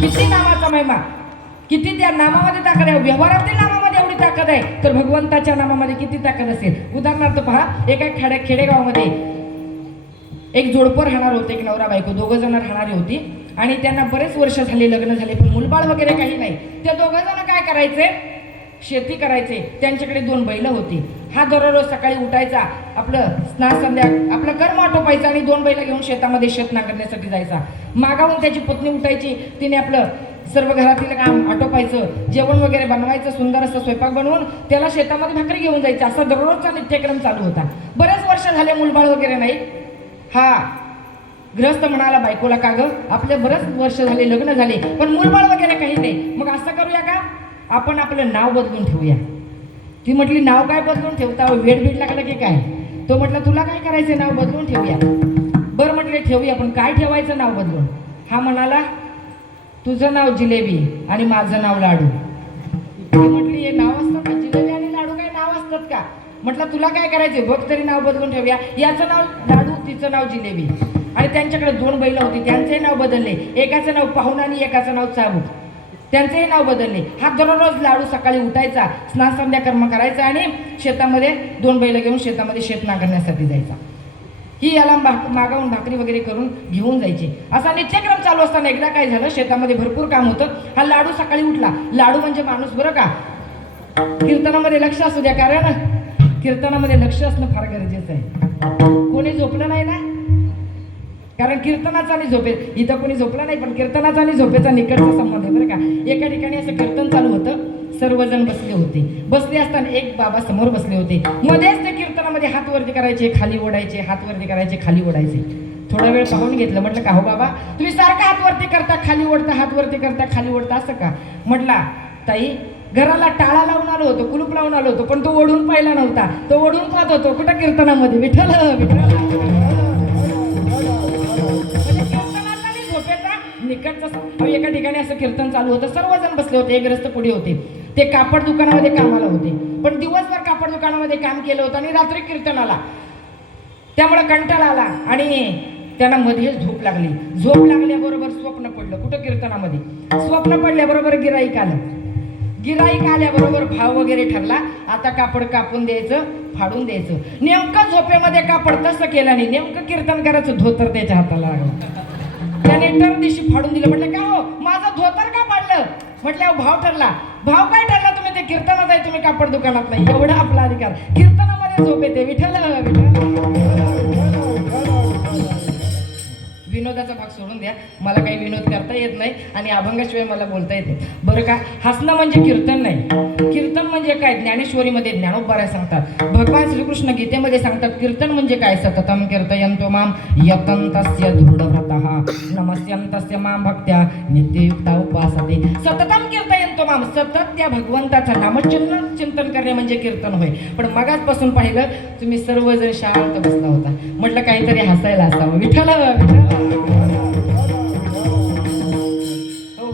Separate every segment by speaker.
Speaker 1: किती नामाचा महिमा? किती त्या नामामध्ये ताकद आहे? व्यवहारातील नामामध्ये एवढी ताकद आहे. तर भगवंताच्या नामामध्ये किती ताकद असेल? उदाहरणार्थ पहा एका खेडे खेडेगावामध्ये एक जोडपं राहणार होते एक नवरा बायको. दोघं जण राहणारी होती. आणि त्यांना बरेच वर्ष झाले लग्न झाले पण मुलबाळ वगैरे काही नाही. त्या दोघं जण काय करायचे? शेती करायचे त्यांच्याकडे दोन बैल होती. हा दररोज सकाळी उठायचा आपलं स्नान संध्या आपलं कर्म आटोपायचं आणि दोन बैलं घेऊन शेतामध्ये शेत नांगरण्यासाठी जायचा. मागाहून त्याची पत्नी उठायची तिने आपलं सर्व घरातील काम आटोपायचं जेवण वगैरे बनवायचं सुंदर असं स्वयंपाक बनवून त्याला शेतामध्ये भाकरी घेऊन जायचं. असा दररोजचा नित्यक्रम चालू होता. बरेच वर्ष झाले मुलबाळ वगैरे नाही. हा ग्रस्त म्हणाला बायकोला का गं आपले बरेच वर्ष झाले लग्न झाले पण मुलबाळ वगैरे काही नाही. मग असं करूया का? आपण आपलं नाव बदलून ठेवूया. ती म्हटली नाव काय बदलून ठेवता? वेळ बीड लागला की काय? तो म्हटलं तुला काय करायचं नाव बदलून ठेवूया. बरं म्हटले ठेवूया पण काय ठेवायचं नाव बदलून? हा म्हणाला तुझं नाव जिलेबी आणि माझं नाव लाडू. ती म्हटली हे नाव असतं का? जिलेबी आणि लाडू काय नाव असतात का? म्हटलं तुला काय करायचं बघ तरी नाव बदलून ठेवूया. याचं नाव लाडू तिचं नाव जिलेबी. आणि त्यांच्याकडे दोन बैलं होती त्यांचंही नाव बदलले. एकाचं नाव पाहुणा आणि एकाचं नाव चाबूक त्यांचंही नाव बदलले. हा दररोज लाडू सकाळी उठायचा स्नान संध्या कर्म करायचा आणि शेतामध्ये दोन बैल घेऊन शेतामध्ये शेत नांगरण्यासाठी जायचा. ही याला भाक मागावून भाकरी वगैरे करून घेऊन जायची. असा नित्यक्रम चालू असताना एकदा काय झालं शेतामध्ये भरपूर काम होतं. हा लाडू सकाळी उठला. लाडू म्हणजे माणूस बरं का? कीर्तनामध्ये लक्ष असू द्या कारण कीर्तनामध्ये लक्ष असणं फार गरजेचं आहे. कोणी झोपलं नाही ना? कारण कीर्तनाचा आणि झोपे इथं कोणी झोपला नाही पण कीर्तनाचा आणि झोपेचा निकटचा संबंध आहे बरं का. एका ठिकाणी असं कीर्तन चालू होतं सर्वजण बसले होते. बसले असताना एक बाबा समोर बसले होते. मध्येच ते कीर्तनामध्ये हात वरती करायचे खाली ओढायचे हात वरती करायचे खाली ओढायचे. थोडा वेळ पाहून घेतलं म्हटलं का हो बाबा? तुम्ही सारखा हात वरती करता खाली ओढता हात वरती करता खाली ओढता असं का? म्हटला ताई घराला टाळा लावून आलो होतो कुलूप लावून आलो होतो पण तो ओढून पाहिला नव्हता. तो ओढून पाहत होतो कुठं कीर्तनामध्ये? विठ्ठल विठ्ठल. निकटचा एका ठिकाणी असं कीर्तन चालू होतं. सर्वजण बसले होते एक ग्रस्त पुढे होते. ते कापड दुकानामध्ये कामाला होते. पण दिवसभर कापड दुकानामध्ये काम केलं होतं आणि रात्री कीर्तन आला त्यामुळे कंटाळा आला आणि त्यांना मध्येच झोप लागली. झोप लागल्याबरोबर स्वप्न पडलं. कुठं कीर्तनामध्ये? स्वप्न पडल्याबरोबर गिराईक आलं. गिराईक आल्याबरोबर भाव वगैरे ठरला. आता कापड कापून द्यायचं फाडून द्यायचं. नेमकं झोपेमध्ये कापड तसं केलं नाही. नेमकं कीर्तन करायचं धोतर त्याच्या हाताला लागलं. त्याने तर दिवशी फाडून दिलं. म्हटलं का हो? माझं धोतर का पाडलं म्हटलं भाव ठरला. भाव काय ठरला तुम्ही? ते कीर्तनात आहे तुम्ही कापड दुकानात नाही. एवढा आपला अधिकार. कीर्तनामध्ये झोप येते. विठ्ठल विठ्ठल. विनोदाचा भाग सोडून द्या. मला काही विनोद करता येत नाही आणि अभंगाशिवाय मला बोलता येत नाही. बरं का? हसणं म्हणजे कीर्तन नाही. कीर्तन म्हणजे काय? ज्ञानेश्वरीमध्ये ज्ञानोबाराय सांगतात. भगवान श्रीकृष्ण गीतेमध्ये सांगतात कीर्तन म्हणजे काय? सततम कीर्तयंतो माम यतंतस्य दृढव्रतः नमस्यंतस्य माम भक्त्या नित्ययुक्ता उपासते. सततम कीर्तयंतो माम सतत त्या भगवंताचं नामचिंतन चिंतन करणे म्हणजे कीर्तन होय. पण मगाचपासून पाहिलं तुम्ही सर्वजण शांत बसला होता. म्हटलं काहीतरी हसायला असावं. विठ्ठल विठ्ठल! हो.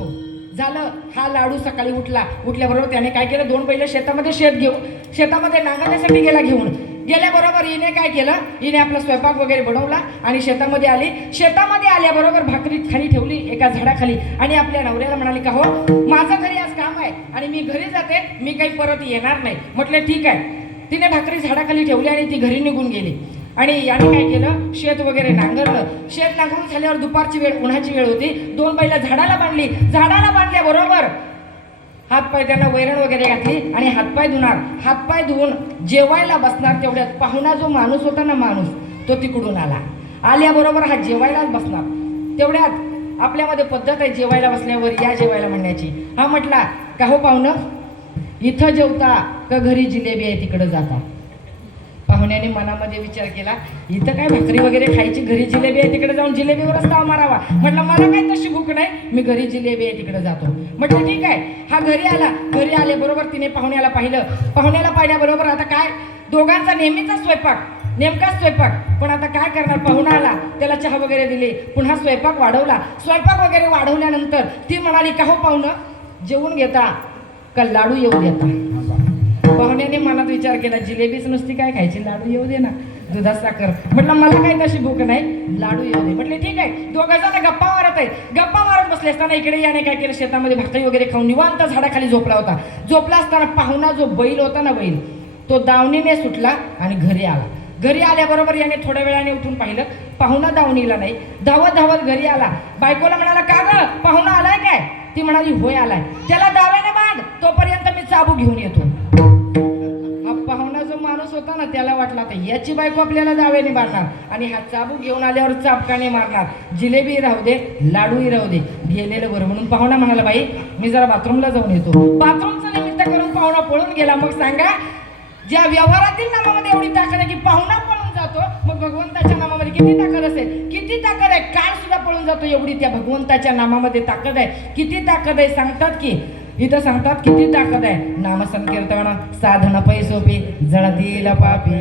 Speaker 1: झालं. हा लाडू सकाळी उठला. उठल्याबरोबर त्याने काय केलं? दोन बैल शेतामध्ये शेत घेऊन शेतामध्ये नांगरण्यासाठी गेला घेऊन. गेल्याबरोबर हिने काय केलं? हिने आपला स्वयंपाक वगैरे बनवला आणि शेतामध्ये आली. शेतामध्ये आल्याबरोबर भाकरी खाली ठेवली एका झाडाखाली. आणि आपल्या नवऱ्याला म्हणाली का हो? माझं घरी आज काम आहे आणि मी घरी जाते. मी काही परत येणार नाही. म्हटलं ठीक आहे. तिने भाकरी झाडाखाली ठेवली आणि ती घरी निघून गेली. आणि याने काय केलं? शेत वगैरे नांगरलं. शेत नांगरून झाल्यावर दुपारची वेळ उन्हाची वेळ होती. दोन बैला झाडाला बांधली. झाडाला बांधल्याबरोबर हातपाय त्यांना वैरण वगैरे घातली आणि हातपाय धुणार. हातपाय धुवून जेवायला बसणार तेवढ्यात पाहुणा जो माणूस होता ना माणूस तो तिकडून आला. आल्याबरोबर हा जेवायलाच बसणार. तेवढ्यात आपल्यामध्ये पद्धत आहे जेवायला बसल्यावर या जेवायला म्हणण्याची. हा म्हटला का हो पाहुणं? इथं जेवता का घरी जिलेबी आहे तिकडं जाता? पाहुण्याने मनामध्ये विचार केला इथं काय भाकरी वगैरे खायची? घरी जिलेबी आहे तिकडे जाऊन जिलेबीवरच ताव मारावा. म्हटलं मला काय तशी भूक नाही मी घरी जिलेबी आहे तिकडे जातो. म्हटलं ठीक आहे. हा घरी आला. घरी आले बरोबर तिने पाहुण्याला पाहिलं. पाहुण्याला पाहिल्याबरोबर आता काय? दोघांचा नेहमीचा स्वयंपाक नेमकाच स्वयंपाक. पण आता काय करणार? पाहुणा आला त्याला चहा वगैरे दिले. पुन्हा स्वयंपाक वाढवला. स्वयंपाक वगैरे वाढवल्यानंतर ती म्हणाली का हो पाहुणं? जेवून घेता का लाडू येऊ देता? पाहुण्याने मनात विचार केला जिलेबीच नुसती काय खायची? लाडू येऊ दे ना दुधात साखर. म्हटलं मला काय तशी भूक नाही लाडू येऊ दे. म्हटले ठीक आहे. दोघांचा ना गप्पा मारत आहे गप्पा मारत बसले असताना इकडे याने काय केलं? शेतामध्ये भाकरी वगैरे खाऊन निवांत झाडाखाली झोपला होता. झोपला असताना पाहुणा जो बैल होता ना बैल तो दावणीने सुटला आणि घरी आला. घरी आल्याबरोबर याने थोड्या वेळाने उठून पाहिलं पाहुणा दावणीला नाही. धावत धावत घरी आला. बायकोला म्हणाला का ग पाहुणा आलाय काय? ती म्हणाली होय आलाय. त्याला दाव्याने बांध तोपर्यंत मी चाबू घेऊन येतो. होता ना त्याला वाटला आता याची बायको आपल्याला दावेने मारणार आणि हा चाबू घेऊन आल्यावर चापकाने मारणार. जिलेबी राहू दे लाडूही राहू दे गेलेलं बरं. म्हणून पाहुणा म्हणाला बाई मी जरा बाथरूमला जाऊन येतो. बाथरूमचं निमित्त करून पाहुणा पळून गेला. मग सांगा ज्या व्यवहारातील नामामध्ये एवढी ताकद आहे की पाहुणा पळून जातो मग भगवंताच्या नामामध्ये किती ताकद असेल? किती ताकद आहे? कार सुद्धा पळून जातो एवढी. त्या भगवंताच्या नामामध्ये ताकद आहे. किती ताकद आहे? सांगतात की इथं सांगतात किती ताकद आहे. नाम संकीर्तन साधन पैसोपी जळतील पापी